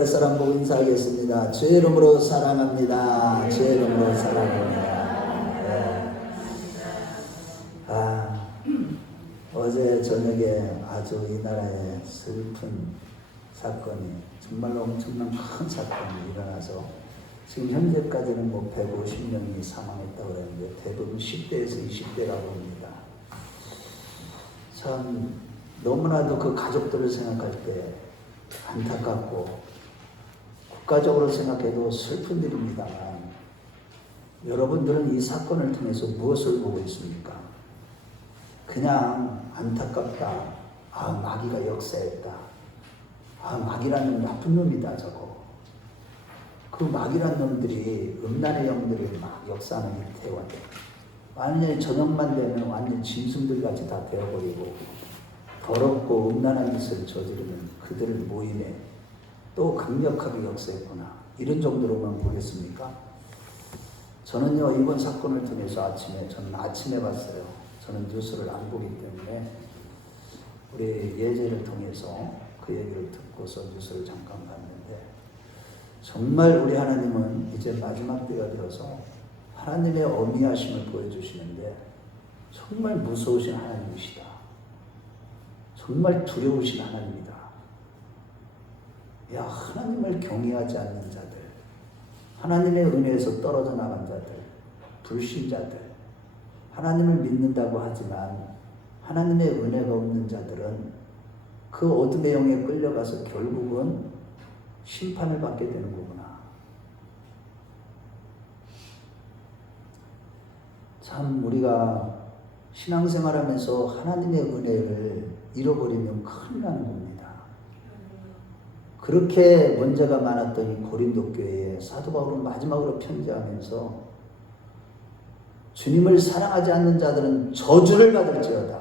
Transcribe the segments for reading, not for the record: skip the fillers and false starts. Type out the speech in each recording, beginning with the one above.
사람 보고 인사하겠습니다. 주의 이름으로 사랑합니다. 주의 이름으로 사랑합니다. 네. 어제 저녁에 아주 이 나라에 슬픈 사건이 정말로 엄청난 큰 사건이 일어나서 지금 현재까지는 150명이 사망했다고 그러는데 대부분 10대에서 20대라고 합니다. 참 너무나도 그 가족들을 생각할 때 안타깝고 국가적으로 생각해도 슬픈 일입니다만 여러분들은 이 사건을 통해서 무엇을 보고 있습니까? 그냥 안타깝다. 마귀가 역사했다. 마귀라는 나쁜 놈이다 저거. 그 마귀란 놈들이 음란의 영들을 막 역사하는 일태원. 완전히 저녁만 되면 완전 짐승들같이 다 되어버리고 더럽고 음란한 짓을 저지르는 그들을 모임에 또 강력하게 역사했구나. 이런 정도로만 보겠습니까? 저는요 이번 사건을 통해서 저는 아침에 봤어요. 저는 뉴스를 안 보기 때문에 우리 예제를 통해서 그 얘기를 듣고서 뉴스를 잠깐 봤는데 정말 우리 하나님은 이제 마지막 때가 되어서 하나님의 어미하심을 보여주시는데 정말 무서우신 하나님이시다. 정말 두려우신 하나님이다. 하나님을 경외하지 않는 자들, 하나님의 은혜에서 떨어져 나간 자들, 불신자들, 하나님을 믿는다고 하지만 하나님의 은혜가 없는 자들은 그 어둠의 영에 끌려가서 결국은 심판을 받게 되는 거구나. 참 우리가 신앙생활하면서 하나님의 은혜를 잃어버리면 큰일 나는 겁니다. 그렇게 문제가 많았던 이 고린도 교회에 사도 바울은 마지막으로 편지하면서 주님을 사랑하지 않는 자들은 저주를 받을지어다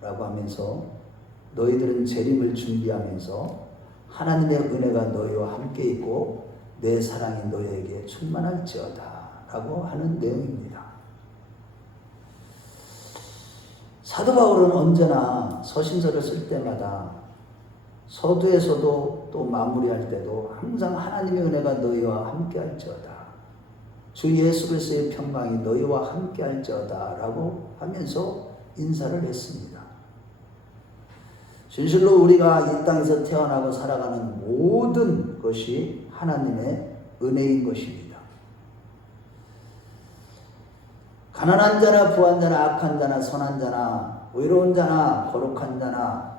라고 하면서 너희들은 재림을 준비하면서 하나님의 은혜가 너희와 함께 있고 내 사랑이 너희에게 충만할지어다 라고 하는 내용입니다. 사도 바울은 언제나 서신서를 쓸 때마다 서두에서도 또 마무리할 때도 항상 하나님의 은혜가 너희와 함께 할지어다. 주 예수 그리스도의 평강이 너희와 함께 할지어다 라고 하면서 인사를 했습니다. 진실로 우리가 이 땅에서 태어나고 살아가는 모든 것이 하나님의 은혜인 것입니다. 가난한 자나 부한 자나 악한 자나 선한 자나 의로운 자나 거룩한 자나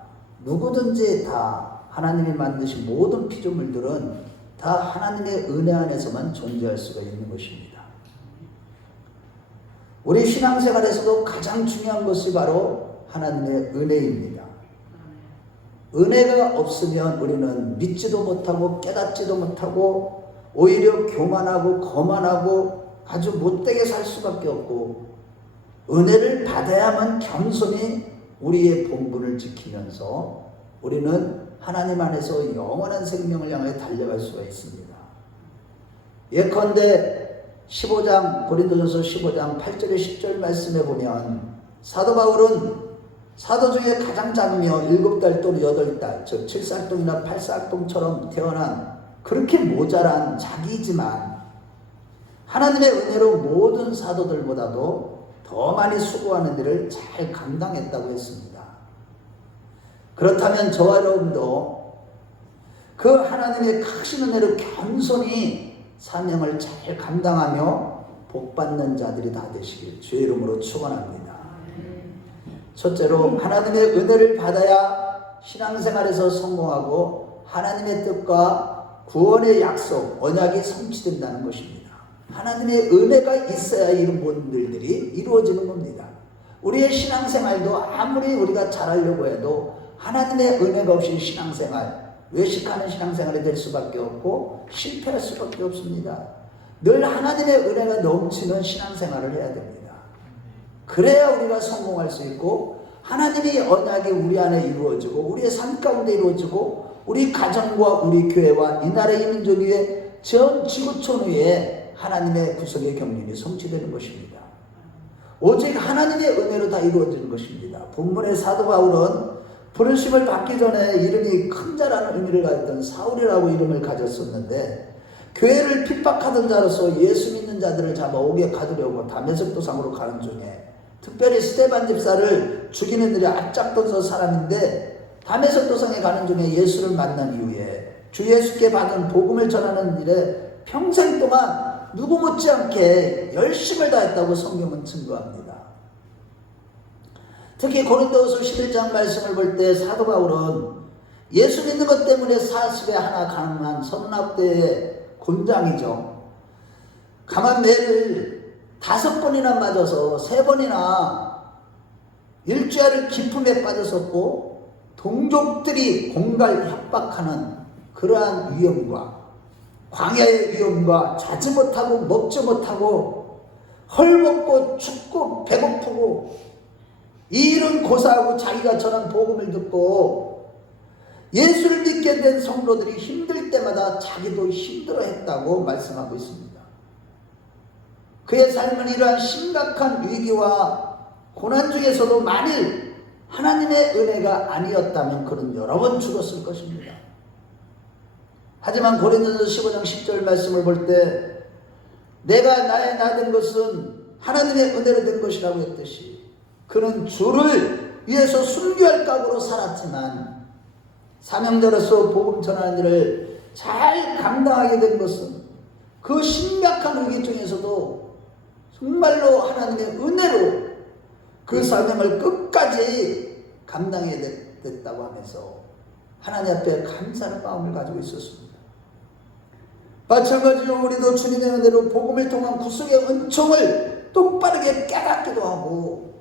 누구든지 다 하나님이 만드신 모든 피조물들은 다 하나님의 은혜 안에서만 존재할 수가 있는 것입니다. 우리 신앙생활에서도 가장 중요한 것이 바로 하나님의 은혜입니다. 은혜가 없으면 우리는 믿지도 못하고 깨닫지도 못하고 오히려 교만하고 거만하고 아주 못되게 살 수밖에 없고 은혜를 받아야만 겸손히 우리의 본분을 지키면서 우리는 하나님 안에서 영원한 생명을 향해 달려갈 수가 있습니다. 예컨대 15장 고린도전서 15장 8절에 10절 말씀에 보면 사도 바울은 사도 중에 가장 작으며 7달 또는 8달 즉 7쌀동이나 8쌀동처럼 태어난 그렇게 모자란 자기이지만 하나님의 은혜로 모든 사도들보다도 더 많이 수고하는 일을 잘 감당했다고 했습니다. 그렇다면 저와 여러분도 그 하나님의 크신 은혜로 겸손히 사명을 잘 감당하며 복받는 자들이 다 되시길 주의 이름으로 축원합니다. 첫째로 하나님의 은혜를 받아야 신앙생활에서 성공하고 하나님의 뜻과 구원의 약속, 언약이 성취된다는 것입니다. 하나님의 은혜가 있어야 이런 모든 일들이 이루어지는 겁니다. 우리의 신앙생활도 아무리 우리가 잘하려고 해도 하나님의 은혜가 없이 신앙생활, 외식하는 신앙생활이 될 수밖에 없고 실패할 수밖에 없습니다. 늘 하나님의 은혜가 넘치는 신앙생활을 해야 됩니다. 그래야 우리가 성공할 수 있고 하나님의 언약이 우리 안에 이루어지고 우리의 삶 가운데 이루어지고 우리 가정과 우리 교회와 이 나라 이 민족 위에 전 지구촌 위에 하나님의 구속의 경륜이 성취되는 것입니다. 오직 하나님의 은혜로 다 이루어지는 것입니다. 본문의 사도 바울은 부르심을 받기 전에 이름이 큰 자라는 의미를 가졌던 사울이라고 이름을 가졌었는데, 교회를 핍박하던 자로서 예수 믿는 자들을 잡아 옥에 가두려고 다메섹 도상으로 가는 중에, 특별히 스데반 집사를 죽이는 일에 앞장던 사람인데, 다메섹 도상에 가는 중에 예수를 만난 이후에 주 예수께 받은 복음을 전하는 일에 평생 동안 누구 못지않게 열심을 다했다고 성경은 증거합니다. 특히 고린도후서 11장 말씀을 볼 때 사도 바울은 예수 믿는 것 때문에 사습에 하나 가능한 선납대의 곤장이죠. 감한 매를 5번이나 맞아서 3번이나 일주일을 기품에 빠졌었고, 동족들이 공갈 협박하는 그러한 위험과 광야의 위험과 자지 못하고 먹지 못하고 헐벗고 춥고 배고프고 이 일은 고사하고 자기가 전한 복음을 듣고 예수를 믿게 된 성도들이 힘들 때마다 자기도 힘들어했다고 말씀하고 있습니다. 그의 삶은 이러한 심각한 위기와 고난 중에서도 만일 하나님의 은혜가 아니었다면 그는 여러 번 죽었을 것입니다. 하지만 고린도서 15장 10절 말씀을 볼 때 내가 나의 나 된 것은 하나님의 은혜로 된 것이라고 했듯이, 그는 주를 위해서 순교할 각오로 살았지만 사명자로서 복음 전하는 일을 잘 감당하게 된 것은 그 심각한 위기 중에서도 정말로 하나님의 은혜로 그 사명을 끝까지 감당해야 됐다고 하면서 하나님 앞에 감사의 마음을 가지고 있었습니다. 마찬가지로 우리도 주님의 은혜로 복음을 통한 구속의 은총을 똑바르게 깨닫기도 하고,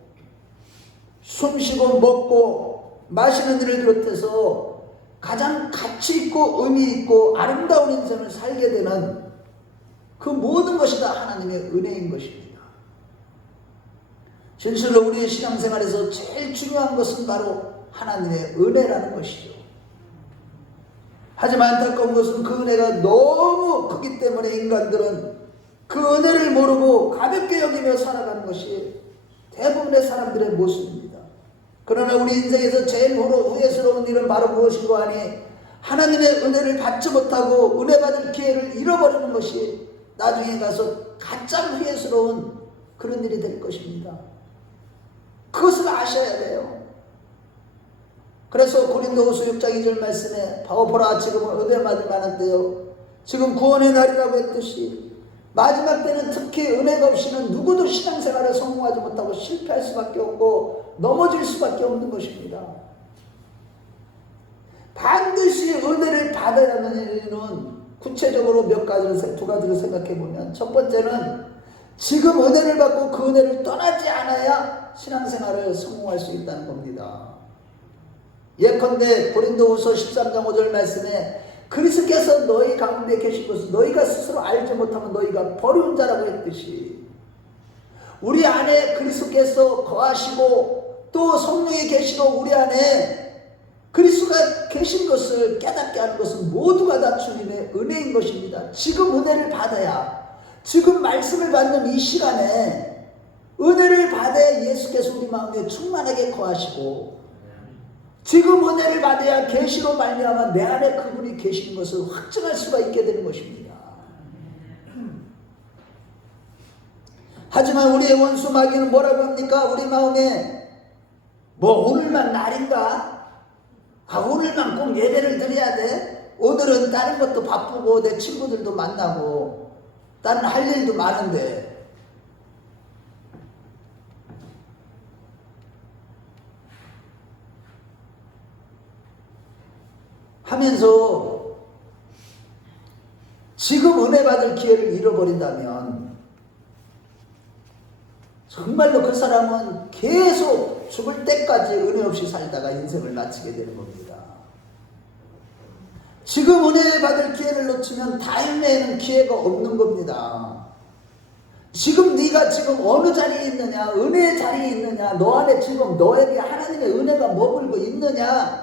숨쉬고 먹고 마시는 일을 비롯해서 가장 가치 있고 의미 있고 아름다운 인생을 살게 되는 그 모든 것이 다 하나님의 은혜인 것입니다. 진실로 우리의 신앙생활에서 제일 중요한 것은 바로 하나님의 은혜라는 것이죠. 하지만 안타까운 것은 그 은혜가 너무 크기 때문에 인간들은 그 은혜를 모르고 가볍게 여기며 살아가는 것이 대부분의 사람들의 모습입니다. 그러나 우리 인생에서 제일 후회스러운 일은 바로 무엇인고 하니, 하나님의 은혜를 받지 못하고 은혜 받을 기회를 잃어버리는 것이 나중에 가서 가장 후회스러운 그런 일이 될 것입니다. 그것을 아셔야 돼요. 그래서 고린도후서 6장 2절 말씀에 보라 지금은 은혜 받을 만한 때요, 지금 구원의 날이라고 했듯이 마지막 때는 특히 은혜가 없이는 누구도 신앙생활에 성공하지 못하고 실패할 수밖에 없고 넘어질 수밖에 없는 것입니다. 반드시 은혜를 받아야 하는 일은 구체적으로 두 가지를 생각해 보면, 첫 번째는 지금 은혜를 받고 그 은혜를 떠나지 않아야 신앙생활을 성공할 수 있다는 겁니다. 예컨대 고린도후서 13장 5절 말씀에 그리스도께서 너희 가운데 계신 것을 너희가 스스로 알지 못하면 너희가 버리는 자라고 했듯이, 우리 안에 그리스도께서 거하시고 또 성령이 계시고 우리 안에 그리스도가 계신 것을 깨닫게 하는 것은 모두가 다 주님의 은혜인 것입니다. 지금 은혜를 받아야, 지금 말씀을 받는 이 시간에 은혜를 받아야 예수께서 우리 마음에 충만하게 거하시고, 지금 은혜를 받아야 계시로 말미암아 내 안에 그분이 계신 것을 확증할 수가 있게 되는 것입니다. 하지만 우리의 원수 마귀는 뭐라고 합니까? 우리 마음에 오늘만 날인가? 오늘만 꼭 예배를 드려야 돼? 오늘은 다른 것도 바쁘고 내 친구들도 만나고 다른 할 일도 많은데, 하면서 지금 은혜 받을 기회를 잃어버린다면 정말로 그 사람은 계속 죽을 때까지 은혜 없이 살다가 인생을 마치게 되는 겁니다. 지금 은혜 받을 기회를 놓치면 다음에는 기회가 없는 겁니다. 지금 네가 지금 어느 자리에 있느냐, 은혜의 자리에 있느냐, 너 안에 지금 너에게 하나님의 은혜가 머물고 있느냐,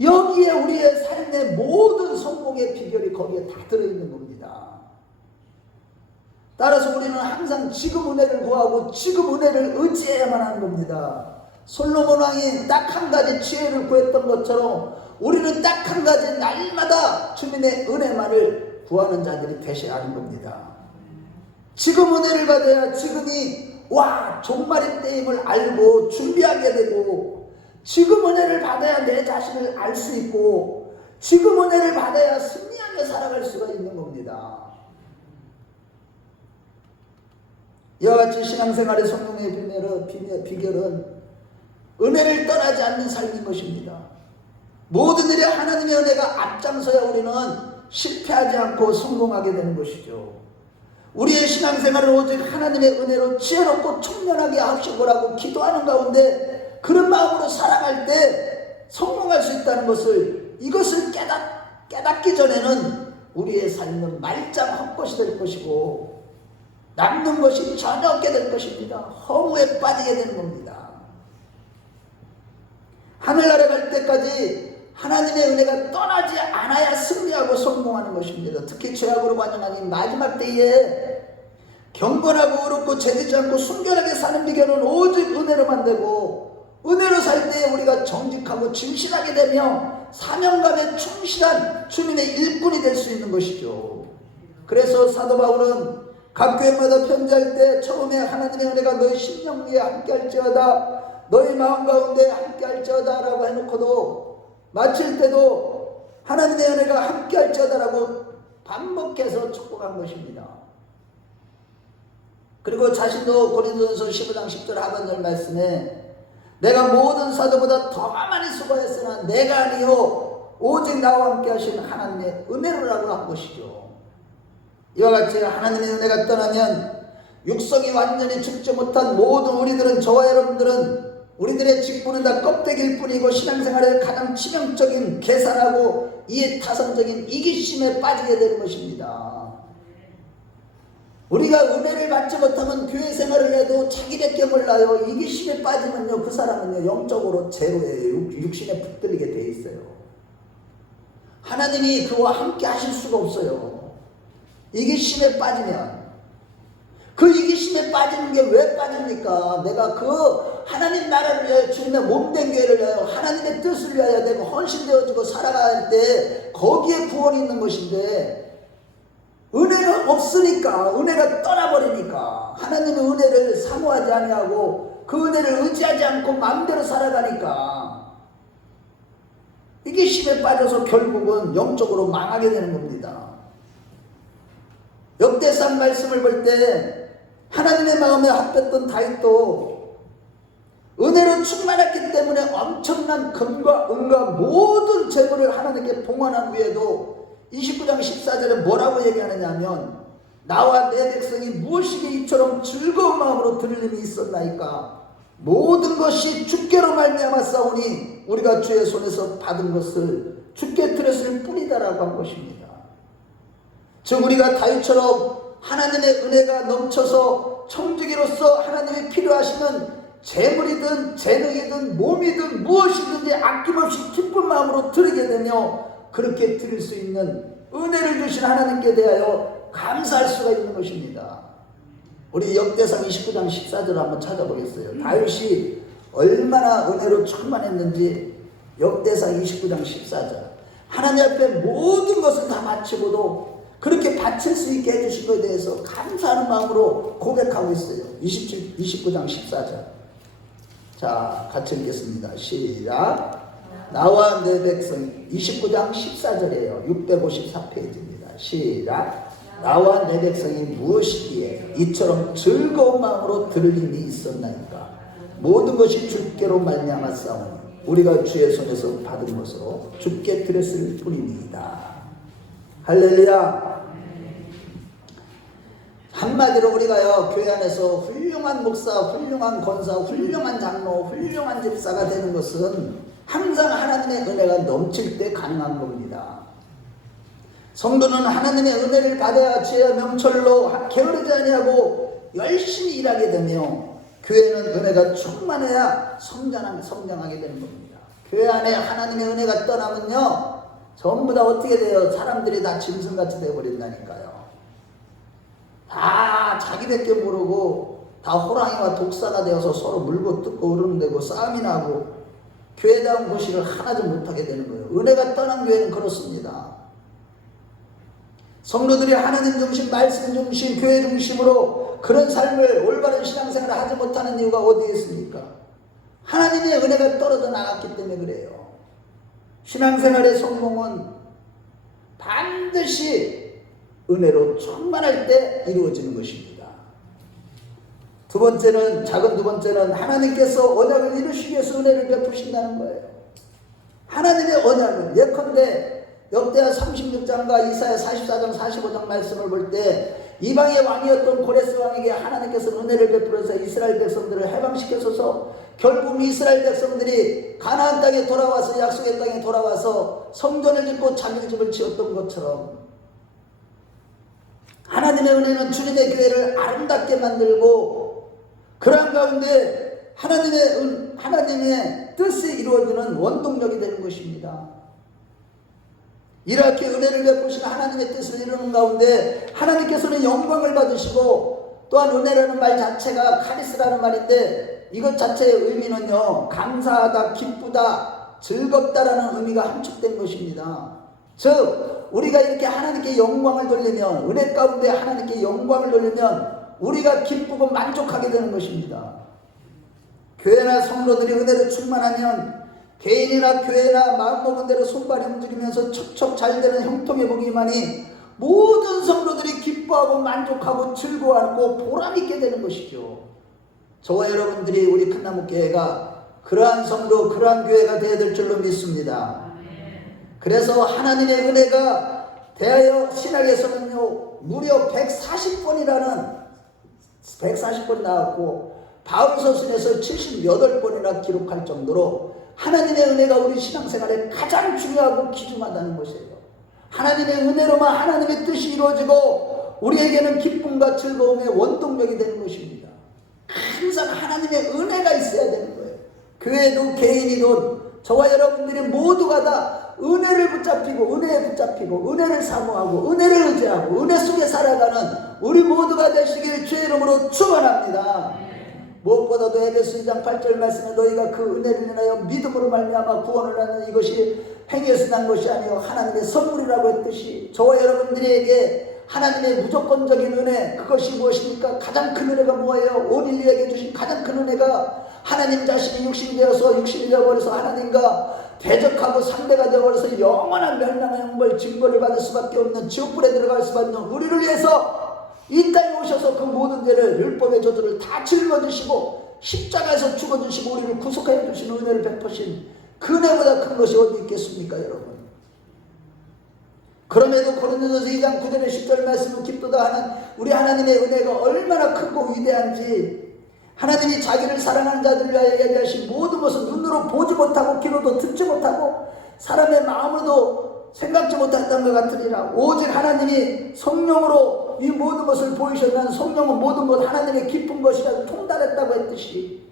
여기에 우리의 삶의 모든 성공의 비결이 거기에 다 들어있는 겁니다. 따라서 우리는 항상 지금 은혜를 구하고 지금 은혜를 의지해야만 하는 겁니다. 솔로몬 왕이 딱 한 가지 지혜를 구했던 것처럼 우리는 딱 한 가지 날마다 주님의 은혜만을 구하는 자들이 되셔야 하는 겁니다. 지금 은혜를 받아야 지금이 종말의 때임을 알고 준비하게 되고, 지금 은혜를 받아야 내 자신을 알 수 있고, 지금 은혜를 받아야 승리하며 살아갈 수가 있는 겁니다. 이와 같이 신앙생활의 성공의 비결은 은혜를 떠나지 않는 삶인 것입니다. 모든 일에 하나님의 은혜가 앞장서야 우리는 실패하지 않고 성공하게 되는 것이죠. 우리의 신앙생활을 오직 하나님의 은혜로 지혜롭고 청년하게 하시고라고 기도하는 가운데 그런 마음으로 살아갈 때 성공할 수 있다는 것을, 이것을 깨닫기 전에는 우리의 삶은 말짱 헛것이 될 것이고 남는 것이 전혀 없게 될 것입니다. 허무에 빠지게 되는 겁니다. 하늘나라 갈 때까지 하나님의 은혜가 떠나지 않아야 승리하고 성공하는 것입니다. 특히 죄악으로 관영하는 마지막 때에 경건하고 의롭고 죄되지 않고 순결하게 사는 비결은 오직 은혜로만 되고, 은혜로 살 때에 우리가 정직하고 진실하게 되며 사명감에 충실한 주님의 일꾼이 될 수 있는 것이죠. 그래서 사도 바울은 각 교회마다 편지할 때 처음에 하나님의 은혜가 너희 심령 위에 함께할지어다, 너희 마음 가운데 함께할지어다 라고 해놓고도 마칠 때도 하나님의 은혜가 함께할지어다라고 반복해서 축복한 것입니다. 그리고 자신도 고린도전서 15장 10절 하반절 말씀에 내가 모든 사도보다 더 많이 수고했으나 내가 아니요 오직 나와 함께 하신 하나님의 은혜로라고 한 것이죠. 이와 같이 하나님의 은혜가 떠나면 육성이 완전히 죽지 못한 모든 우리들은, 저와 여러분들은 우리들의 직분은 다 껍데기일 뿐이고 신앙생활의 가장 치명적인 계산하고 이해타산적인 이기심에 빠지게 되는 것입니다. 우리가 은혜를 받지 못하면 교회 생활을 해도 자기밖에 몰라요. 이기심에 빠지면요, 그 사람은요 영적으로 제로예요. 육신에 붙들리게 돼 있어요. 하나님이 그와 함께 하실 수가 없어요. 이기심에 빠지면. 그 이기심에 빠지는 게 왜 빠집니까? 내가 그 하나님 나라를 위하여, 주님의 몸된 교회를 위하여, 하나님의 뜻을 위하여 내가 헌신되어지고 살아갈 때 거기에 구원이 있는 것인데, 은혜가 없으니까, 은혜가 떠나버리니까, 하나님의 은혜를 사모하지 아니하고 그 은혜를 의지하지 않고 마음대로 살아가니까 이기심에 빠져서 결국은 영적으로 망하게 되는 겁니다. 역대상 말씀을 볼 때 하나님의 마음에 합했던 다윗도 은혜로 충만했기 때문에 엄청난 금과 은과 모든 재물을 하나님께 봉헌한 후에도 29장 14절에 뭐라고 얘기하느냐 하면, 나와 내 백성이 무엇이기 이처럼 즐거운 마음으로 들을 힘이 있었나이까, 모든 것이 주께로 말미암아 싸우니 우리가 주의 손에서 받은 것을 주께 드렸을 뿐이다라고 한 것입니다. 즉 우리가 다윗처럼 하나님의 은혜가 넘쳐서 청지기로서 하나님이 필요하시는 재물이든 재능이든 몸이든 무엇이든지 아낌없이 기쁜 마음으로 드리게 되며, 그렇게 드릴 수 있는 은혜를 주신 하나님께 대하여 감사할 수가 있는 것입니다. 우리 역대상 29장 14절을 한번 찾아보겠어요. 다윗이 얼마나 은혜로 충만했는지. 역대상 29장 14절. 하나님 앞에 모든 것을 다 바치고도 그렇게 바칠 수 있게 해주신 것에 대해서 감사하는 마음으로 고백하고 있어요. 29장 14절. 자, 같이 읽겠습니다. 시작. 나와 내 백성. 29장 14절이에요. 654페이지입니다. 시작. 나와 내 백성이 무엇이기에 이처럼 즐거운 마음으로 들을 힘이 있었나이까, 모든 것이 주께로 말미암아 싸우니 우리가 주의 손에서 받은 것으로 주께 드렸을 뿐입니다. 할렐루야. 한마디로 우리가요, 교회 안에서 훌륭한 목사, 훌륭한 권사, 훌륭한 장로, 훌륭한 집사가 되는 것은 항상 하나님의 은혜가 넘칠 때 가능한 겁니다. 성도는 하나님의 은혜를 받아야 지혜와 명철로 게으르지 아니하고 열심히 일하게 되며, 교회는 은혜가 충만해야 성장하게 되는 겁니다. 교회 안에 하나님의 은혜가 떠나면요, 전부 다 어떻게 돼요? 사람들이 다 짐승같이 되어버린다니까요. 다 자기밖에 모르고 다 호랑이와 독사가 되어서 서로 물고 뜯고 으르는데고 싸움이 나고 교회다운 것을 하나도 못하게 되는 거예요. 은혜가 떠난 교회는 그렇습니다. 성도들이 하나님 중심, 말씀 중심, 교회 중심으로 그런 삶을 올바른 신앙생활을 하지 못하는 이유가 어디에 있습니까? 하나님의 은혜가 떨어져 나갔기 때문에 그래요. 신앙생활의 성공은 반드시 은혜로 충만할 때 이루어지는 것입니다. 두 번째는, 작은 두 번째는 하나님께서 언약을 이루시기 위해서 은혜를 베푸신다는 거예요. 하나님의 언약은 예컨대 역대하 36장과 이사야 44장 45장 말씀을 볼 때 이방의 왕이었던 고레스 왕에게 하나님께서 은혜를 베풀어서 이스라엘 백성들을 해방시켜서서 결국 이스라엘 백성들이 가나안 땅에 돌아와서 약속의 땅에 돌아와서 성전을 짓고 자기 집을 지었던 것처럼 하나님의 은혜는 주님의 교회를 아름답게 만들고 그러한 가운데 하나님의 뜻이 이루어지는 원동력이 되는 것입니다. 이렇게 은혜를 베푸시는 하나님의 뜻을 이루는 가운데 하나님께서는 영광을 받으시고, 또한 은혜라는 말 자체가 카리스라는 말인데 이것 자체의 의미는요, 감사하다, 기쁘다, 즐겁다라는 의미가 함축된 것입니다. 즉 우리가 이렇게 하나님께 영광을 돌리면, 은혜 가운데 하나님께 영광을 돌리면 우리가 기쁘고 만족하게 되는 것입니다. 교회나 성도들이 은혜로 충만하면 개인이나 교회나 마음먹은 대로 손발이 움직이면서 척척 잘 되는 형통의 복이만이 모든 성도들이 기뻐하고 만족하고 즐거워하고 보람있게 되는 것이죠. 저와 여러분들이 우리 큰나무교회가 그러한 성도, 그러한 교회가 되어야 될 줄로 믿습니다. 그래서 하나님의 은혜가 대하여 신학에서는요 무려 140번이 나왔고 바울서신에서 78번이나 기록할 정도로 하나님의 은혜가 우리 신앙생활에 가장 중요하고 귀중하다는 것이에요. 하나님의 은혜로만 하나님의 뜻이 이루어지고 우리에게는 기쁨과 즐거움의 원동력이 되는 것입니다. 항상 하나님의 은혜가 있어야 되는 거예요. 교회도 개인이든 저와 여러분들이 모두가 다 은혜를 붙잡히고 은혜에 붙잡히고 은혜를 사모하고 은혜를 의지하고 은혜 속에 살아가는 우리 모두가 되시길 주의 이름으로 축원합니다. 무엇보다도 에베소 2장 8절 말씀에 너희가 그 은혜를 인하여 믿음으로 말미암아 구원을 하는 이것이 행위에서 난 것이 아니요 하나님의 선물이라고 했듯이 저와 여러분들에게 하나님의 무조건적인 은혜, 그것이 무엇입니까? 가장 큰 은혜가 뭐예요? 온 인류에게 주신 가장 큰 은혜가 하나님 자신이 육신이 되어서 육신이 되어버려서 하나님과 대적하고 상대가 되어버려서 영원한 멸망의 형벌 징벌을 받을 수밖에 없는 지옥불에 들어갈 수밖에 없는 우리를 위해서 이 땅에 오셔서 그 모든 죄를, 율법의 저주를 다 짊어지시고 십자가에서 죽어주시고 우리를 구속하여 주신 은혜를 베푸신 그 은혜보다 큰 것이 어디 있겠습니까, 여러분? 그럼에도 고린도전서 2장 9절의 10절 말씀은 깊도다 하는 우리 하나님의 은혜가 얼마나 크고 위대한지, 하나님이 자기를 사랑하는 자들을 위하여 예비하신 모든 것을 눈으로 보지 못하고 귀로도 듣지 못하고 사람의 마음으로도 생각지 못했던 것 같으리라. 오직 하나님이 성령으로 이 모든 것을 보이셨는 성령은 모든 것 하나님의 깊은 것이라도 통달했다고 했듯이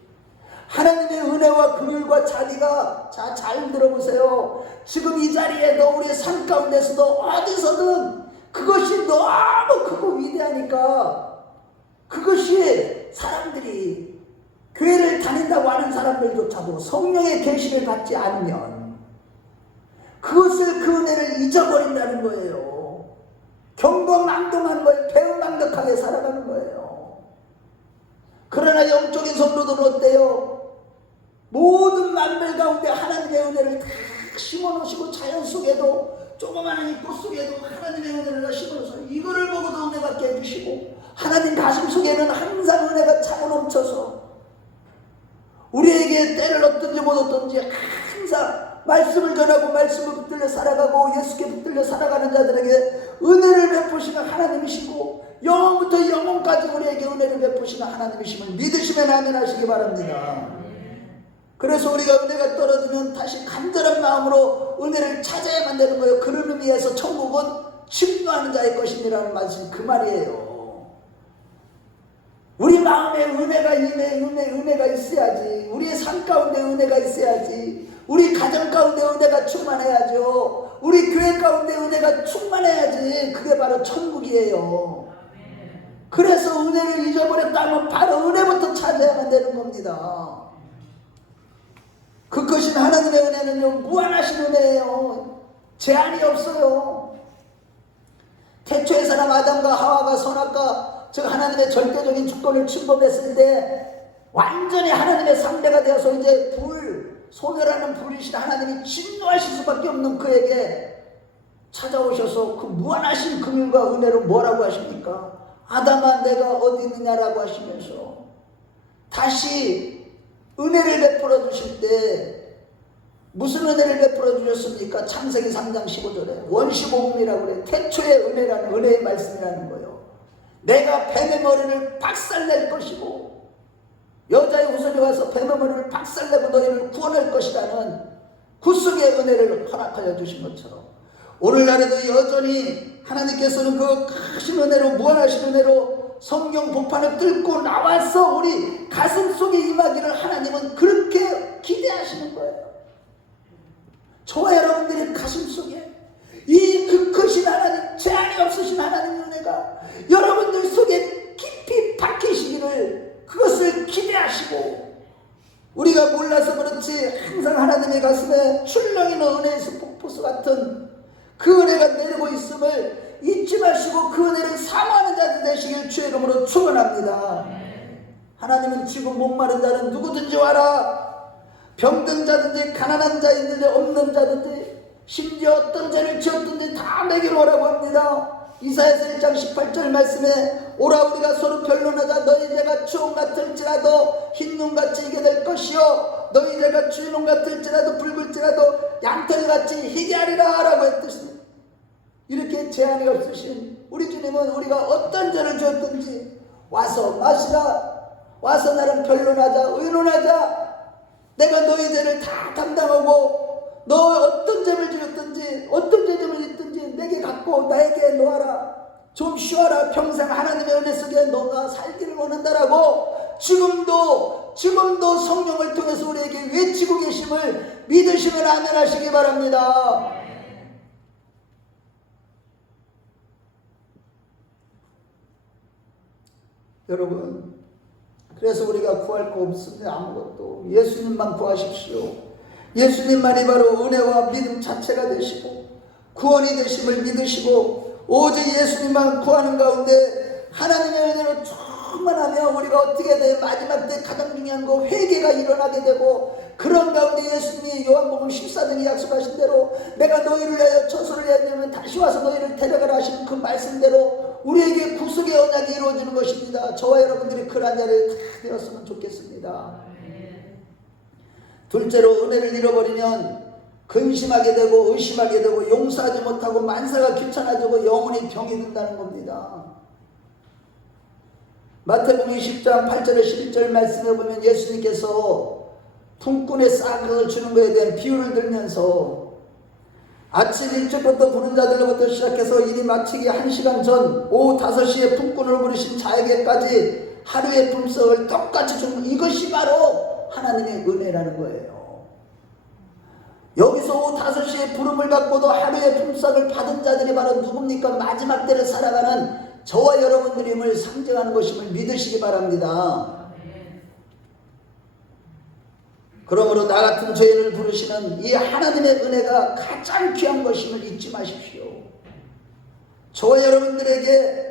하나님의 은혜와 긍휼과 자비가, 자 잘 들어보세요. 지금 이 자리에도 우리의 삶 가운데서도 어디서든 그것이 너무 크고 위대하니까 그것이 사람들이 교회를 다닌다고 하는 사람들조차도 성령의 계시를 받지 않으면 그것을, 그 은혜를 잊어버린다는 거예요. 경거망동한 거예요. 배은망덕하게 살아가는 거예요. 그러나 영적인 성도들은 어때요? 모든 만별 가운데 하나님의 은혜를 다 심어놓으시고 자연 속에도 조그마한 이 꽃 속에도 하나님의 은혜를 다 심어놓으셔서 이거를 보고도 은혜 받게 해주시고 하나님 가슴 속에는 항상 은혜가 차고 넘쳐서 우리에게 때를 얻든지 못 얻든지 항상 말씀을 전하고 말씀을 붙들려 살아가고 예수께 붙들려 살아가는 자들에게 은혜를 베푸시는 하나님이시고 영원부터 영원까지 우리에게 은혜를 베푸시는 하나님이심을 믿으시면 아멘 하시기 바랍니다. 그래서 우리가 은혜가 떨어지면 다시 간절한 마음으로 은혜를 찾아야만 되는 거예요. 그런 의미에서 천국은 침노하는 자의 것이니라는 말씀이 그 말이에요. 우리 마음에 은혜가 있어야지. 우리의 삶 가운데 은혜가 있어야지. 우리 가정 가운데 은혜가 충만해야죠. 우리 교회 가운데 은혜가 충만해야지. 그게 바로 천국이에요. 그래서 안에서 은혜를 잊어버렸다면 바로 은혜부터 찾아야만 되는 겁니다. 그 크신 하나님의 은혜는요, 무한하신 은혜예요. 제한이 없어요. 태초의 사람 아담과 하와가 선악과 즉 하나님의 절대적인 주권을 침범했을 때 완전히 하나님의 상대가 되어서 이제 소멸하는 불이신 하나님이 진노하실 수밖에 없는 그에게 찾아오셔서 그 무한하신 긍휼과 은혜로 뭐라고 하십니까? 아담아 내가 어디 있느냐라고 하시면서 다시 은혜를 베풀어 주실 때 무슨 은혜를 베풀어 주셨습니까? 창세기 3장 15절에 원시복음이라고 그래. 태초의 은혜라는 은혜의 말씀이라는 거예요. 내가 뱀의 머리를 박살낼 것이고 여자의 후손이 와서 뱀의 머리를 박살내고 너희를 구원할 것이라는 구속의 은혜를 허락하여 주신 것처럼 오늘날에도 여전히 하나님께서는 그 크신 은혜로 무한하신 은혜로 성경 복판을 뚫고 나와서 우리 가슴 속에 임하기를 하나님은 그렇게 기대하시는 거예요. 저와 여러분들의 가슴 속에 이 그 크신 하나님, 제한이 없으신 하나님의 은혜가 여러분들 속에 깊이 박히시기를 그것을 기대하시고 우리가 몰라서 그렇지 항상 하나님의 가슴에 출렁이는 은혜의 폭포수 같은 그 은혜가 내리고 있음을 잊지 마시고 그 은혜를 사모하는 자들 되시길 주의 이름으로 축원합니다. 하나님은 지금 목마른 자는 누구든지 와라. 병든 자든지 가난한 자든지 없는 자든지 심지어 어떤 죄를 지었든지 다 내게로 오라고 합니다. 이사야서 1장 18절 말씀에 오라 우리가 서로 변론하자. 너희 죄가 추홍 같을지라도 흰눈같이 희게 될 것이요 너희 죄가 주인홍 같을지라도 붉을지라도 양털같이 희게 하리라 라고 했듯이 이렇게 제한이 없으신 우리 주님은 우리가 어떤 죄를 지었든지 와서 마시라. 와서 나랑 변론하자. 의논하자. 내가 너희 죄를 다 담당하고 너 어떤 죄를 지었든지 어떤 죄를 짓든지 내게 갖고 나에게 놓아라. 좀 쉬어라. 평생 하나님의 은혜 속에 너가 살기를 원한다라고 지금도 성령을 통해서 우리에게 외치고 계심을 믿으시면 아멘 하시기 바랍니다. 여러분, 그래서 우리가 구할 거 없습니다. 아무것도. 예수님만 구하십시오. 예수님만이 바로 은혜와 믿음 자체가 되시고 구원이 되심을 믿으시고 오직 예수님만 구하는 가운데 하나님의 은혜로 충만하며 우리가 어떻게 돼? 마지막 때 가장 중요한 거 회개가 일어나게 되고 그런 가운데 예수님이 요한복음 14장에 약속하신 대로 내가 너희를 위하여 처소를 해야되면 다시 와서 너희를 데려가라 하신 그 말씀대로 우리에게 구속의 언약이 이루어지는 것입니다. 저와 여러분들이 그런 자리에 다 되었으면 좋겠습니다. 둘째로 은혜를 잃어버리면 근심하게 되고 의심하게 되고 용서하지 못하고 만사가 귀찮아지고 영혼이 병이 든다는 겁니다. 마태복음 20장 8절에 11절 말씀에 보면 예수님께서 품꾼의 싹을 주는 것에 대한 비유를 들면서 아침 일찍부터 부른 자들로부터 시작해서 일이 마치기 1시간 전 오후 5시에 품꾼을 부르신 자에게까지 하루의 품삯을 똑같이 주는 이것이 바로 하나님의 은혜라는 거예요. 여기서 오후 5시에 부름을 받고도 하루의 품삯을 받은 자들이 바로 누굽니까? 마지막 때를 살아가는 저와 여러분들임을 상징하는 것임을 믿으시기 바랍니다. 그러므로 나 같은 죄인을 부르시는 이 하나님의 은혜가 가장 귀한 것임을 잊지 마십시오. 저와 여러분들에게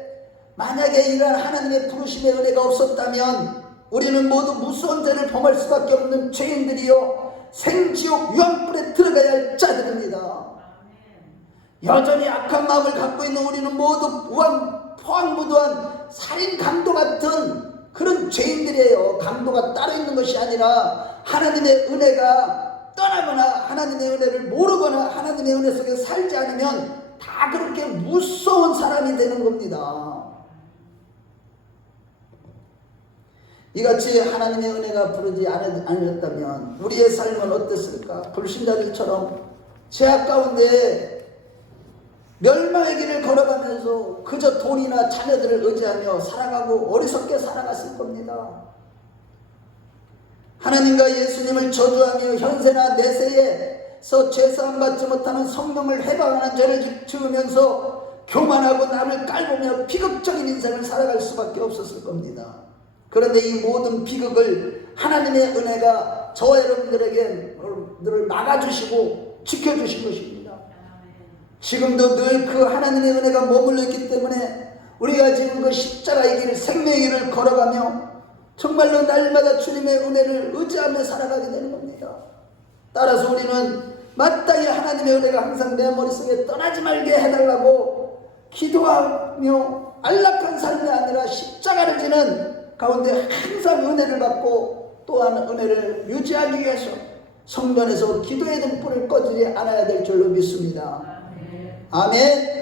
만약에 이러한 하나님의 부르심의 은혜가 없었다면 우리는 모두 무서운 죄를 범할 수밖에 없는 죄인들이요 생지옥 유황불에 들어가야 할 자들입니다. 여전히 악한 마음을 갖고 있는 우리는 모두 포항무도한 살인 강도 같은 그런 죄인들이에요. 강도가 따로 있는 것이 아니라 하나님의 은혜가 떠나거나 하나님의 은혜를 모르거나 하나님의 은혜 속에 살지 않으면 다 그렇게 무서운 사람이 되는 겁니다. 이같이 하나님의 은혜가 부르지 않았다면 우리의 삶은 어땠을까? 불신자들처럼 죄악 가운데 멸망의 길을 걸어가면서 그저 돈이나 자녀들을 의지하며 살아가고 어리석게 살아갔을 겁니다. 하나님과 예수님을 저주하며 현세나 내세에서 죄사함 받지 못하는 성령을 해방하는 죄를 지으면서 교만하고 남을 깔보며 비극적인 인생을 살아갈 수밖에 없었을 겁니다. 그런데 이 모든 비극을 하나님의 은혜가 저와 여러분들을 막아주시고 지켜주신 것입니다. 지금도 늘 그 하나님의 은혜가 머물러 있기 때문에 우리가 지금 그 십자가의 길, 생명의 길을 걸어가며 정말로 날마다 주님의 은혜를 의지하며 살아가게 되는 겁니다. 따라서 우리는 마땅히 하나님의 은혜가 항상 내 머릿속에 떠나지 말게 해달라고 기도하며 안락한 삶이 아니라 십자가를 지는 가운데 항상 은혜를 받고 또한 은혜를 유지하기 위해서 성도 안에서 기도의 등불을 꺼지지 않아야 될 줄로 믿습니다. 아멘.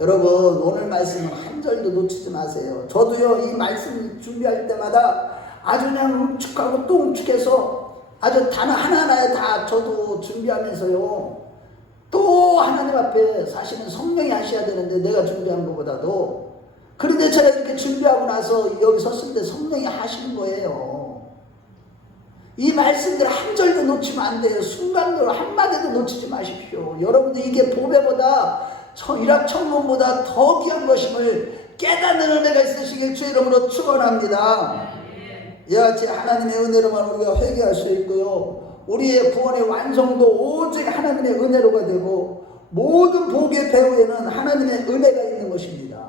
여러분, 오늘 말씀은 한 절도 놓치지 마세요. 저도요, 이 말씀 준비할 때마다 아주 그냥 웅축하고 또 웅축해서 아주 단어 하나하나에 다 저도 준비하면서요, 또 하나님 앞에 사실은 성령이 하셔야 되는데 내가 준비한 것보다도, 그런데 제가 이렇게 준비하고 나서 여기 섰을 때 성령이 하시는 거예요. 이 말씀들 한 절도 놓치면 안 돼요. 순간도 한마디도 놓치지 마십시오. 여러분들 이게 보배보다 일확천금보다 더 귀한 것임을 깨닫는 은혜가 있으시길 주 이름으로 축원합니다. 이와 같이 하나님의 은혜로만 우리가 회개할 수 있고요, 우리의 구원의 완성도 오직 하나님의 은혜로가 되고 모든 복의 배후에는 하나님의 은혜가 있는 것입니다.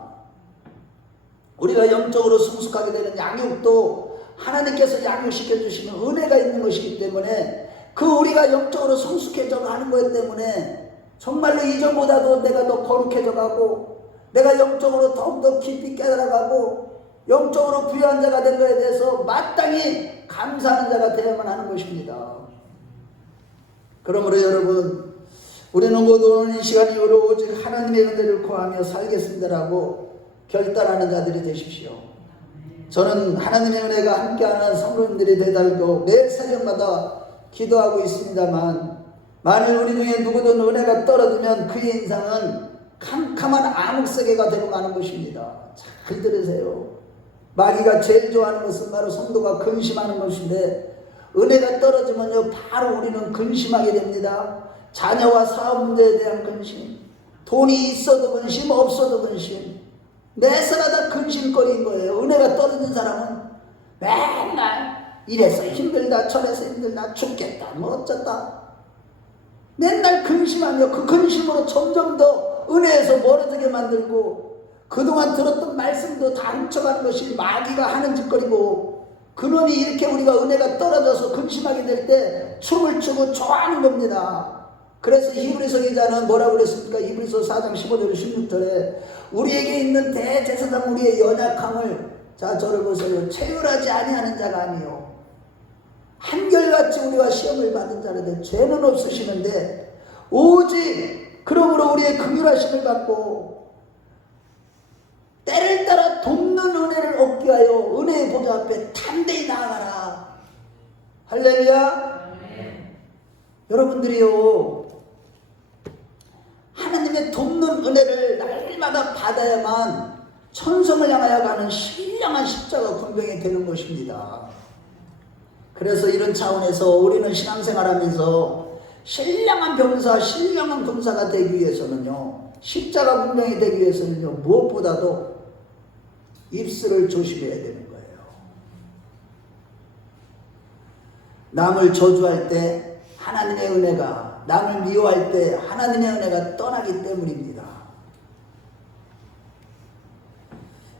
우리가 영적으로 성숙하게 되는 양육도 하나님께서 양육시켜 주시는 은혜가 있는 것이기 때문에 그 우리가 영적으로 성숙해져 가는 것 때문에 정말로 이전보다도 내가 더 거룩해져 가고 내가 영적으로 더욱더 깊이 깨달아가고 영적으로 부유한 자가 된 것에 대해서 마땅히 감사하는 자가 되어야만 하는 것입니다. 그러므로 여러분, 우리는 모두 오늘 이 시간 이후로 오직 하나님의 은혜를 구하며 살겠습니다라고 결단하는 자들이 되십시오. 저는 하나님의 은혜가 함께하는 성도님들이 되달고 매일 새벽마다 기도하고 있습니다만, 만일 우리 중에 누구든 은혜가 떨어지면 그의 인상은 캄캄한 암흑세계가 되고 마는 것입니다. 잘 들으세요. 마귀가 제일 좋아하는 것은 바로 성도가 근심하는 것인데, 은혜가 떨어지면요 바로 우리는 근심하게 됩니다. 자녀와 사업 문제에 대한 근심, 돈이 있어도 근심, 없어도 근심, 매사마다 근심거리인 거예요. 은혜가 떨어진 사람은 맨날 이래서 힘들다 저래서 힘들다 죽겠다 뭐 어쩌다 맨날 근심하며 그 근심으로 점점 더 은혜에서 멀어지게 만들고 그동안 들었던 말씀도 다 훔쳐가는 것이 마귀가 하는 짓거리고, 그러니 이렇게 우리가 은혜가 떨어져서 근심하게 될 때 춤을 추고 좋아하는 겁니다. 그래서 히브리서 기자는 뭐라고 그랬습니까? 히브리서 4장 15절 16절에 우리에게 있는 대제사장 우리의 연약함을, 자 저를 보세요, 체휼하지 아니하는 자가 아니요 한결같이 우리와 시험을 받은 자라되 죄는 없으시는데 오직 그러므로 우리의 긍휼하심을 받고 때를 따라 돕는 은혜를 얻기 위하여 은혜의 보좌 앞에 담대히 나아가라. 할렐루야. 여러분들이요, 하나님의 돕는 은혜를 날마다 받아야만 천성을 향하여 가는 신령한 십자가 군병이 되는 것입니다. 그래서 이런 차원에서 우리는 신앙생활하면서 신령한 병사, 신령한 군사가 되기 위해서는요, 십자가 군병이 되기 위해서는요, 무엇보다도 입술을 조심해야 되는 거예요. 남을 저주할 때 하나님의 은혜가, 남을 미워할 때 하나님의 은혜가 떠나기 때문입니다.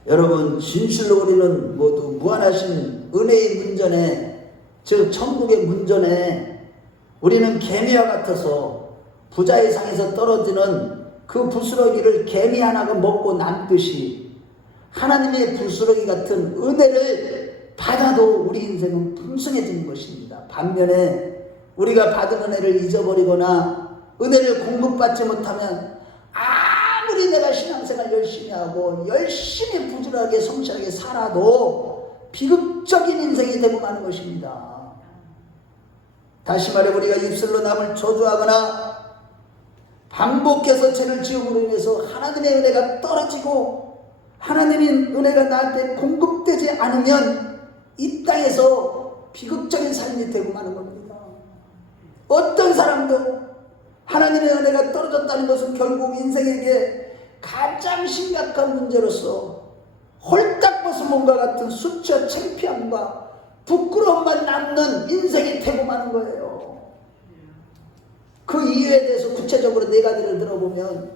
여러분, 진실로 우리는 모두 무한하신 은혜의 문전에, 즉 천국의 문전에 우리는 개미와 같아서 부자의 상에서 떨어지는 그 부스러기를 개미 하나가 먹고 남듯이 하나님의 부스러기 같은 은혜를 받아도 우리 인생은 풍성해지는 것입니다. 반면에 우리가 받은 은혜를 잊어버리거나 은혜를 공급받지 못하면 아무리 내가 신앙생활 열심히 하고 열심히 부지런하게 성실하게 살아도 비극적인 인생이 되고 마는 것입니다. 다시 말해, 우리가 입술로 남을 저주하거나 반복해서 죄를 지음으로 인해서 하나님의 은혜가 떨어지고 하나님의 은혜가 나한테 공급되지 않으면 이 땅에서 비극적인 삶이 되고 마는 겁니다. 어떤 사람도 하나님의 은혜가 떨어졌다는 것은 결국 인생에게 가장 심각한 문제로서 홀딱 벗은 몸과 같은 수치와 창피함과 부끄러움만 남는 인생이 되고 마는 거예요. 그 이유에 대해서 구체적으로 4가지를 들어보면,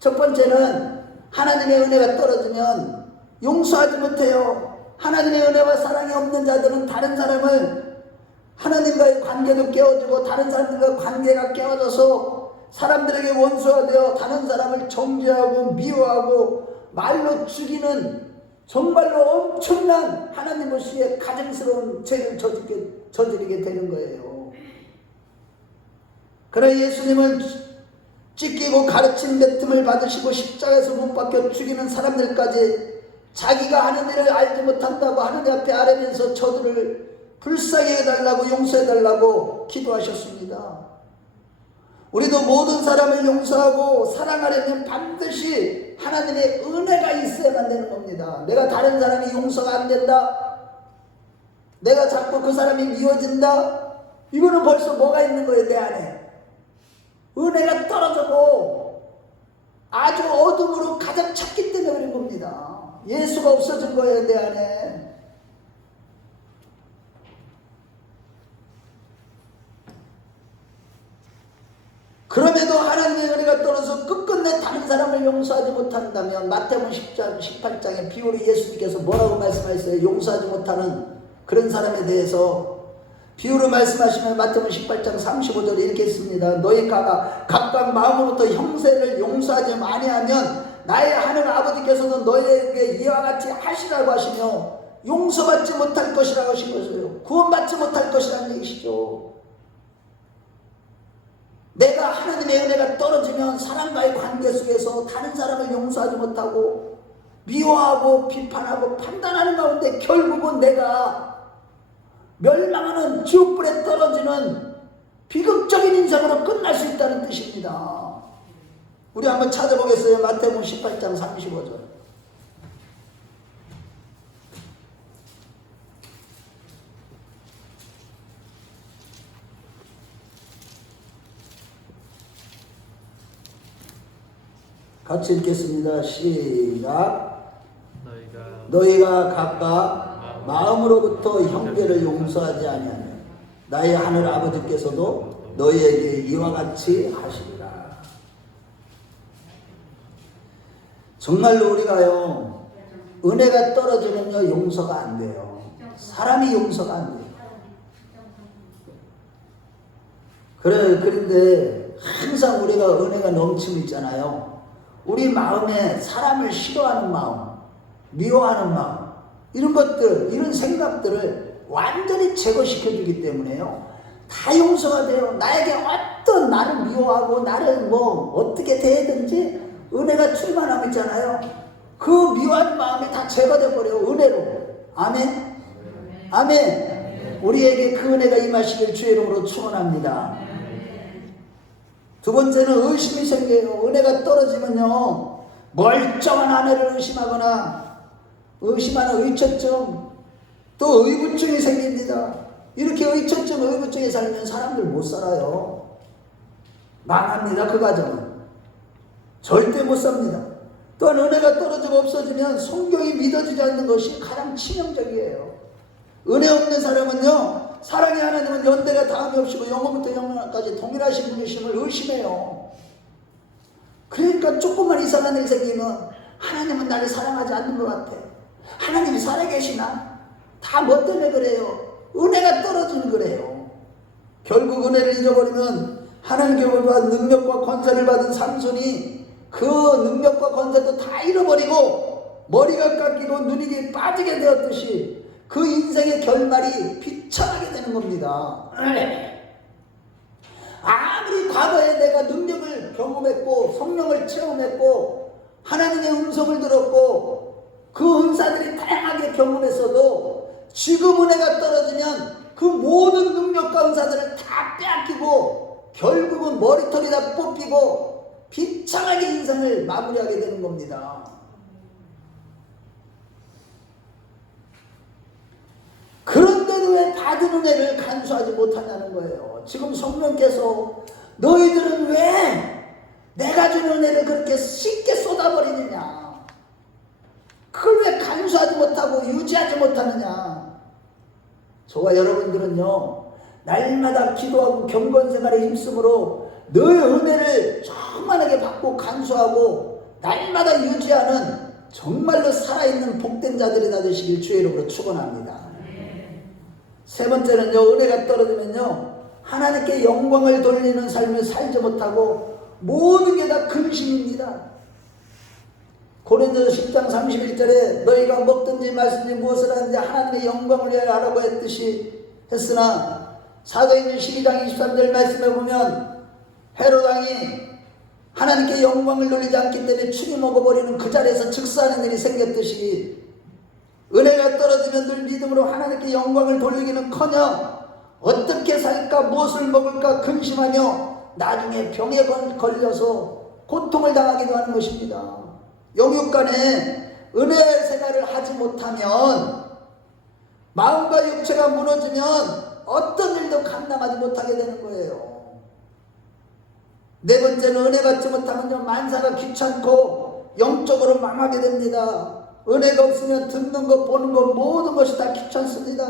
첫 번째는 하나님의 은혜가 떨어지면 용서하지 못해요. 하나님의 은혜와 사랑이 없는 자들은 다른 사람을, 하나님과의 관계도 깨어지고 다른 사람들과 관계가 깨어져서 사람들에게 원수가 되어 다른 사람을 정죄하고 미워하고 말로 죽이는 정말로 엄청난 하나님 없이의 가증스러운 죄를 저지르게 되는 거예요. 그러나 예수님은 찢기고 가르침 맺음을 받으시고 십자가에서 못 박혀 죽이는 사람들까지 자기가 하는 일을 알지 못한다고 하느님 앞에 아뢰면서 저들을 불쌍히 해달라고 용서해달라고 기도하셨습니다. 우리도 모든 사람을 용서하고 사랑하려면 반드시 하나님의 은혜가 있어야만 되는 겁니다. 내가 다른 사람이 용서가 안 된다, 내가 자꾸 그 사람이 미워진다, 이거는 벌써 뭐가 있는 거예요? 내 안에 은혜가 떨어지고 아주 어둠으로 가득 찼기 때문에 그런 겁니다. 예수가 없어진 거예요, 내 안에. 그럼에도 하나님의 은혜가 떨어져 끝끝내 다른 사람을 용서하지 못한다면, 마태복음 10장 18장에 비유로 예수님께서 뭐라고 말씀하셨어요? 용서하지 못하는 그런 사람에 대해서 비유로 말씀하시면 마태복음 18장 35절에 이렇게 있습니다. 너희가 각각 마음으로부터 형제를 용서하지 아니하면 나의 하늘 아버지께서도 너희에게 이와 같이 하시라고 하시며 용서받지 못할 것이라고 하신 것이에요. 구원받지 못할 것이라는 얘기시죠. 내가 하나님의 은혜가 떨어지면 사람과의 관계 속에서 다른 사람을 용서하지 못하고 미워하고 비판하고 판단하는 가운데 결국은 내가 멸망하는 지옥불에 떨어지는 비극적인 인생으로 끝날 수 있다는 뜻입니다. 우리 한번 찾아보겠어요. 마태복음 18장 35절. 같이 읽겠습니다. 시작. 너희가 각각 마음으로부터 형제를 용서하지 아니하면 나의 하늘 아버지께서도 너희에게 이와 같이 하시리라. 정말로 우리가요, 은혜가 떨어지면요 용서가 안 돼요. 사람이 용서가 안 돼요. 그런데 항상 우리가 은혜가 넘치고 있잖아요. 우리 마음에 사람을 싫어하는 마음, 미워하는 마음, 이런 것들, 이런 생각들을 완전히 제거시켜주기 때문에요, 다 용서가 돼요. 나에게 어떤 나를 미워하고 나를 뭐 어떻게 대하든지 은혜가 충만함 있잖아요. 그 미워한 마음이 다 제거돼 버려요, 은혜로. 아멘. 아멘. 우리에게 그 은혜가 임하시길 주의 이름으로 축원합니다. 두 번째는 의심이 생겨요. 은혜가 떨어지면요, 멀쩡한 아내를 의심하는 의처증, 또 의구증이 생깁니다. 이렇게 의처증, 의구증에 살면 사람들 못 살아요. 망합니다. 그 가정은 절대 못 삽니다. 또한 은혜가 떨어지고 없어지면 성경이 믿어지지 않는 것이 가장 치명적이에요. 은혜 없는 사람은요, 사랑의 하나님은 연대가 다음이 없이고 영원부터 영원까지 동일하신 분이심을 의심해요. 그러니까 조금만 이상한 일 생기면 하나님은 나를 사랑하지 않는 것 같아. 하나님이 살아계시나? 다 뭐 때문에 그래요? 은혜가 떨어지는 거래요. 결국 은혜를 잃어버리면 하나님께로부터 능력과 권세를 받은 삼손이 그 능력과 권세도 다 잃어버리고 머리가 깎이고 눈이 빠지게 되었듯이 그 인생의 결말이 비참하게 되는 겁니다. 아무리 과거에 내가 능력을 경험했고 성령을 체험했고 하나님의 음성을 들었고 그 은사들이 다양하게 경험했어도 지금 은혜가 떨어지면 그 모든 능력과 은사들을 다 빼앗기고 결국은 머리털이 다 뽑히고 비참하게 인생을 마무리하게 되는 겁니다. 그런데도 왜 받은 은혜를 간수하지 못하냐는 거예요. 지금 성령께서 너희들은 왜 내가 준 은혜를 그렇게 쉽게 쏟아버리느냐? 그걸 왜 간수하지 못하고 유지하지 못하느냐? 저와 여러분들은요, 날마다 기도하고 경건생활에 힘쓰므로 너의 은혜를 충만하게 받고 간수하고 날마다 유지하는 정말로 살아있는 복된 자들이 되시길 주의 이름으로 축원합니다. 세 번째는요, 은혜가 떨어지면요, 하나님께 영광을 돌리는 삶을 살지 못하고 모든 게 다 근심입니다. 고린도서 10장 31절에 너희가 먹든지 마시든지 무엇을 하든지 하나님의 영광을 위하여 하라고 했으나 사도행전 12장 23절 말씀에 보면 헤로당이 하나님께 영광을 돌리지 않기 때문에 축이 먹어버리는 그 자리에서 즉사하는 일이 생겼듯이 은혜가 떨어지면 늘 믿음으로 하나님께 영광을 돌리기는커녕 어떻게 살까 무엇을 먹을까 근심하며 나중에 병에 걸려서 고통을 당하기도 하는 것입니다. 영육간에 은혜 생활을 하지 못하면 마음과 육체가 무너지면 어떤 일도 감당하지 못하게 되는 거예요. 네 번째는 은혜 받지 못하면 만사가 귀찮고 영적으로 망하게 됩니다. 은혜가 없으면 듣는 것 보는 것 모든 것이 다 귀찮습니다.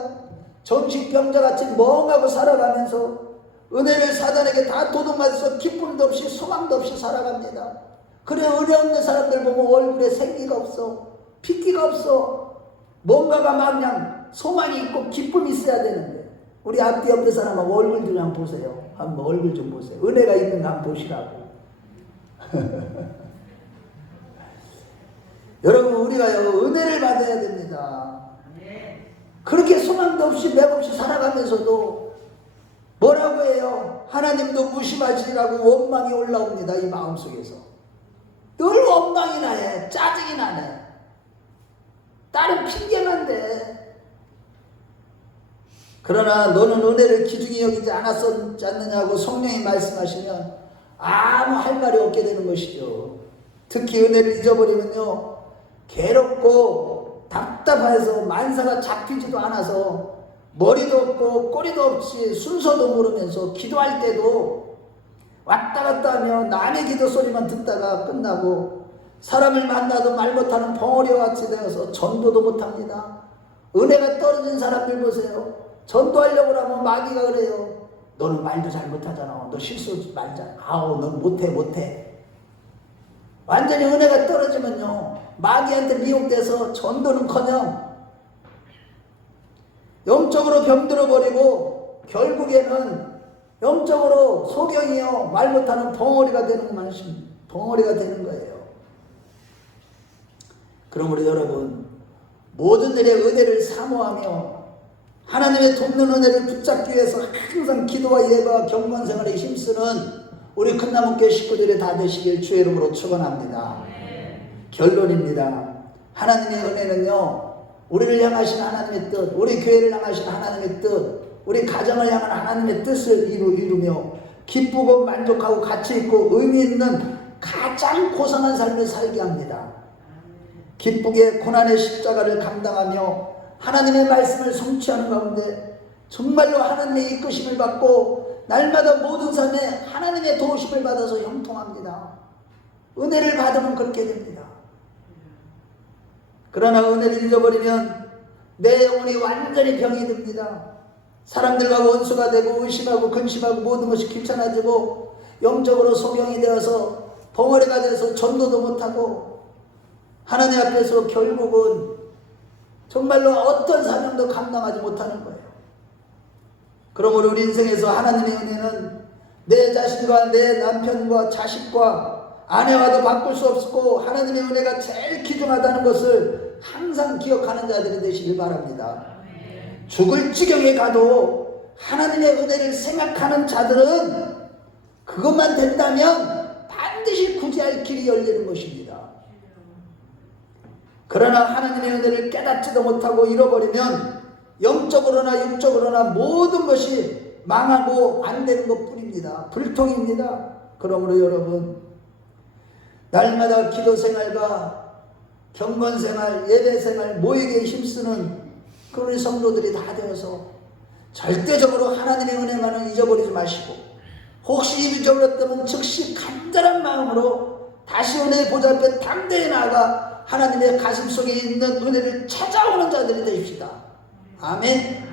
정신병자같이 멍하고 살아가면서 은혜를 사단에게 다 도둑맞아서 기쁨도 없이 소망도 없이 살아갑니다. 그래 은혜 없는 사람들 보면 얼굴에 생기가 없어, 핏기가 없어. 뭔가가 막 그냥 소망이 있고 기쁨이 있어야 되는데 우리 앞뒤 옆에 사람하고 얼굴 좀 한번 보세요. 한번 얼굴 좀 보세요. 은혜가 있는가 한번 보시라고. 여러분 우리가요 은혜를 받아야 됩니다. 그렇게 소망도 없이 맥없이 살아가면서도 뭐라고 해요? 하나님도 무심하시라고 원망이 올라옵니다. 이 마음속에서 늘 원망이 나해. 짜증이 나네. 다른 핑계만 대. 그러나 너는 은혜를 기중히 여기지 않았었지 않느냐고 성령이 말씀하시면 아무 할 말이 없게 되는 것이죠. 특히 은혜를 잊어버리면요 괴롭고 답답해서 만사가 잡히지도 않아서 머리도 없고 꼬리도 없이 순서도 모르면서 기도할 때도 왔다 갔다 하며 남의 기도 소리만 듣다가 끝나고 사람을 만나도 말 못하는 벙어리와 같이 되어서 전도도 못합니다. 은혜가 떨어진 사람들 보세요. 전도하려고 하면 마귀가 그래요. 너는 말도 잘 못하잖아. 너 실수 말자. 아우 넌 못해. 완전히 은혜가 떨어지면요 마귀한테 미혹돼서 전도는커녕 영적으로 병들어버리고 결국에는 영적으로 소경이요 말 못하는 벙어리가 되는 거예요. 그러므로 여러분 모든 일에 은혜를 사모하며 하나님의 돕는 은혜를 붙잡기 위해서 항상 기도와 예배와 경건생활에 힘쓰는 우리 큰나무교회 식구들이 다 되시길 주의 이름으로 축원합니다. 결론입니다. 하나님의 은혜는요 우리를 향하신 하나님의 뜻, 우리 교회를 향하신 하나님의 뜻, 우리 가정을 향한 하나님의 뜻을 이루며 기쁘고 만족하고 가치있고 의미있는 가장 고상한 삶을 살게 합니다. 기쁘게 고난의 십자가를 감당하며 하나님의 말씀을 성취하는 가운데 정말로 하나님의 이끄심을 받고 날마다 모든 삶에 하나님의 도우심을 받아서 형통합니다. 은혜를 받으면 그렇게 됩니다. 그러나 은혜를 잊어버리면 내 영혼이 완전히 병이 듭니다. 사람들과 원수가 되고 의심하고 근심하고 모든 것이 귀찮아지고 영적으로 소경이 되어서 벙어리가 돼서 전도도 못하고 하나님 앞에서 결국은 정말로 어떤 사명도 감당하지 못하는 거예요. 그러므로 우리 인생에서 하나님의 은혜는 내 자신과 내 남편과 자식과 아내와도 바꿀 수 없고 하나님의 은혜가 제일 귀중하다는 것을 항상 기억하는 자들이 되시길 바랍니다. 죽을 지경에 가도 하나님의 은혜를 생각하는 자들은 그것만 된다면 반드시 구제할 길이 열리는 것입니다. 그러나 하나님의 은혜를 깨닫지도 못하고 잃어버리면 영적으로나 육적으로나 모든 것이 망하고 안 되는 것뿐입니다. 불통입니다. 그러므로 여러분 날마다 기도생활과 경건생활, 예배생활, 모이기에 힘쓰는 그 우리 성도들이 다 되어서 절대적으로 하나님의 은혜만은 잊어버리지 마시고 혹시 입이 졸랐다면 즉시 간절한 마음으로 다시 은혜의 보좌 앞에 담대히 나아가 하나님의 가슴 속에 있는 은혜를 찾아오는 자들이 되십시다. 아멘.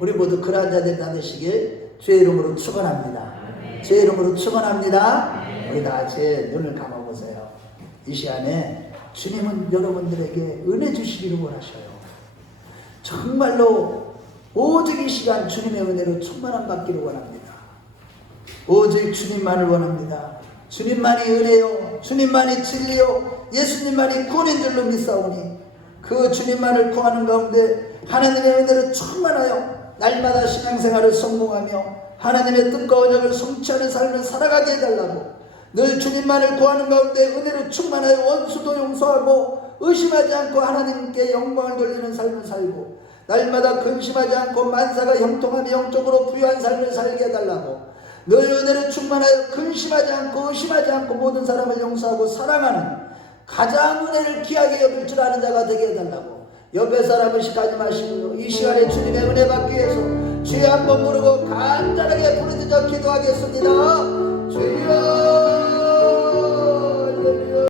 우리 모두 그러한 자들이 되시길 주의 이름으로 축원합니다. 주의 이름으로 축원합니다. 우리 다 같이 눈을 감아보세요. 이 시간에 주님은 여러분들에게 은혜 주시기를 원하셔요. 정말로 오직 이 시간 주님의 은혜로 충만함 받기를 원합니다. 오직 주님만을 원합니다. 주님만이 은혜요, 주님만이 진리요, 예수님만이 구원인 줄로 믿사오니 그 주님만을 구하는 가운데 하나님의 은혜로 충만하여 날마다 신앙생활을 성공하며 하나님의 뜻과 언약을 성취하는 삶을 살아가게 해달라고, 늘 주님만을 구하는 가운데 은혜로 충만하여 원수도 용서하고 의심하지 않고 하나님께 영광을 돌리는 삶을 살고 날마다 근심하지 않고 만사가 형통하며 영적으로 부유한 삶을 살게 해달라고, 늘 은혜로 충만하여 근심하지 않고 의심하지 않고 모든 사람을 용서하고 사랑하는 가장 은혜를 귀하게 여길 줄 아는 자가 되게 해달라고, 옆에 사람 의식하지 마시고요. 이 시간에 주님의 은혜 받기 위해서 주여 한번 부르고 간절하게 부르짖어 기도하겠습니다. 주여